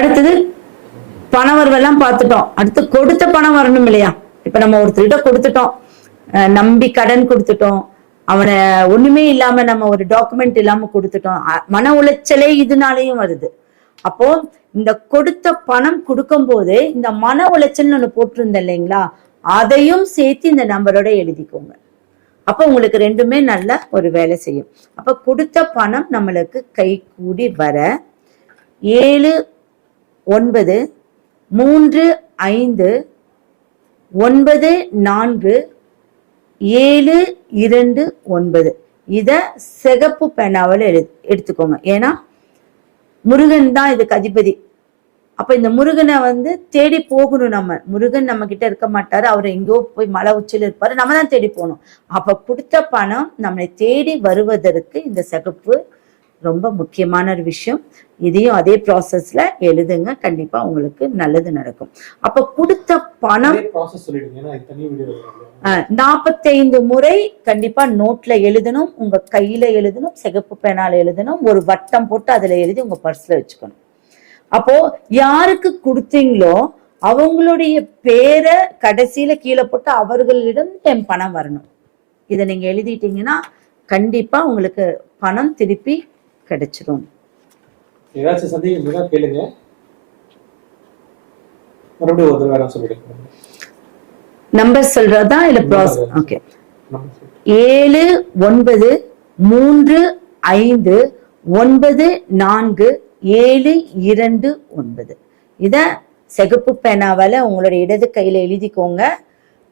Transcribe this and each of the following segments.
அடுத்தது பண வரவெல்லாம் பார்த்துட்டோம். அடுத்து கொடுத்த பணம் வரணும் இல்லையா? இப்ப நம்ம ஒருத்தர்கிட்ட கொடுத்துட்டோம். நம்பி கடன் கொடுத்துட்டோம். அவனை ஒண்ணுமே இல்லாம நம்ம ஒரு டாக்குமெண்ட் இல்லாம கொடுத்துட்டோம். மன உளைச்சலே இதனாலையும் வருது. அப்போ இந்த கொடுத்த பணம் கொடுக்கும் போது இந்த மன உளைச்சல்னு ஒண்ணு போட்டிருந்தேன் இல்லைங்களா? அதையும் சேர்த்து இந்த நம்பரோட எழுதிக்கோங்க. அப்போ உங்களுக்கு ரெண்டுமே நல்ல ஒரு வேலை செய்யும். அப்ப கொடுத்த பணம் நம்மளுக்கு கை கூடி வர ஏழு ஒன்பது மூன்று ஐந்து ஒன்பது நான்கு ஏழு இரண்டு ஒன்பது. இதை சிகப்பு பேனாவில் எடு எடுத்துக்கோங்க. ஏன்னா முருகன் தான் இதுக்கு அதிபதி. அப்போ இந்த முருகனை வந்து தேடி போகணும் நம்ம. முருகன் நம்ம கிட்ட இருக்க மாட்டாரு. அவர் எங்கேயோ போய் மலை உச்சியில் இருப்பாரு. நம்ம தான் தேடி போகணும். அப்போ கொடுத்த பணம் நம்மளை தேடி வருவதற்கு இந்த சிகப்பு ரொம்ப முக்கியமான ஒரு விஷயம். இதையும் அதே ப்ராசஸ்ல எழுதுங்க. கண்டிப்பா உங்களுக்கு நல்லது நடக்கும். அப்ப கொடுத்த பணம் நாற்பத்தைந்து முறை கண்டிப்பா நோட்ல எழுதணும். உங்க கையில எழுதணும். சிகப்பு பேனால எழுதணும். ஒரு வட்டம் போட்டு அதுல எழுதி உங்க பர்ஸ்ல வச்சுக்கணும். அப்போ யாருக்கு கொடுத்தீங்களோ அவங்களுடைய பேரை கடைசியில கீழே போட்டு அவர்களிடம் என் பணம் வரணும். இதை நீங்க எழுதிட்டீங்கன்னா கண்டிப்பா உங்களுக்கு பணம் திருப்பி கிடைச்சிரும். ஏதாச்சும் சந்தேகம் கேளுங்க. மறுபடியும் ஒரு வேற சொல்லிடுங்க நம்பர் சொல்றதா இல்ல ப்ராசஸ் ஓகே ஏழு ஒன்பது மூன்று ஐந்து ஒன்பது நான்கு ஏழு இரண்டு ஒன்பது. இத சிகப்பு பேனாவால உங்களுடைய இடது கையில எழுதிக்கோங்க.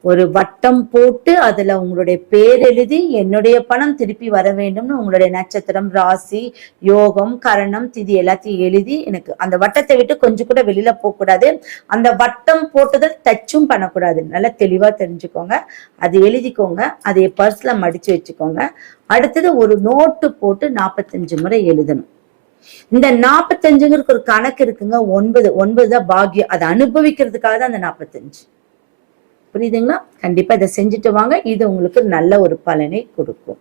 ஒரு வட்டம் போட்டு அதுல உங்களுடைய பேர் எழுதி என்னுடைய பணம் திருப்பி வர வேண்டும்னு உங்களுடைய நட்சத்திரம் ராசி யோகம் கரணம் திதி எல்லாத்தையும் எழுதி எனக்கு அந்த வட்டத்தை விட்டு கொஞ்சம் கூட வெளியில போக கூடாது. அந்த வட்டம் போட்டதை டச்சும் பண்ணக்கூடாது. நல்லா தெளிவா தெரிஞ்சுக்கோங்க. அது எழுதிக்கோங்க. அதை பர்ஸ்ல மடிச்சு வச்சுக்கோங்க. அடுத்தது ஒரு நோட்டு போட்டு நாற்பத்தஞ்சு முறை எழுதணும். இந்த நாற்பத்தஞ்சுங்கிறதுக்கு ஒரு கணக்கு இருக்குங்க. ஒன்பது. ஒன்பது தான் பாக்கியம். அதை அனுபவிக்கிறதுக்காக தான் அந்த நாற்பத்தஞ்சு புரியுதுங்களா? கண்டிப்பா இதை செஞ்சுட்டு வாங்க. இது உங்களுக்கு நல்ல ஒரு பலனை கொடுக்கும்.